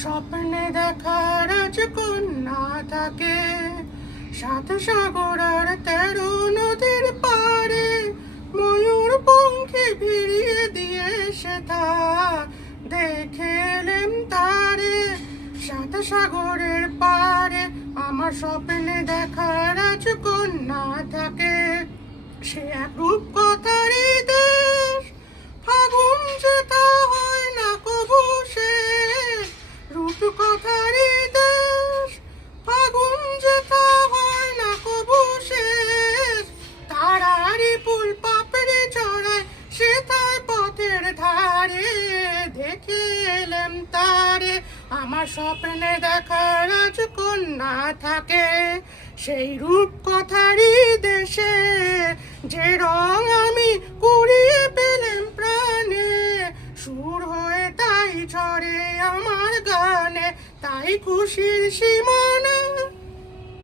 স্বপ্নে দেখা রাজকন্যা থাকে সাত সাগর আর 13 নদীর পারে, ময়ূর পঙ্খে ভিড়িয়ে দিয়ে সেটা দেখে এলেম তারে। সাত সাগরের পারে আমার স্বপ্নে দেখা রাজকন্যা থাকে, সে এক রূপকথারই দেশ, ফাগুন যেটা হয় না কবু শেষ। রূপকথারই দেশ, ফাগুন যেটা হয় না কবু শেষ। তারারি ফুল পাপড়ি চড়ায় সেথায় পথের ধারে, দেখে এলেম তারে। আমার স্বপ্নে দেখা রাজকন্যা থাকে সেই রূপকথারই দেশে, যে রং আমি কুড়িয়ে পেলাম প্রাণে। সুর হয়ে তাই ঝরে আমার গানে, তাই খুশির সীমা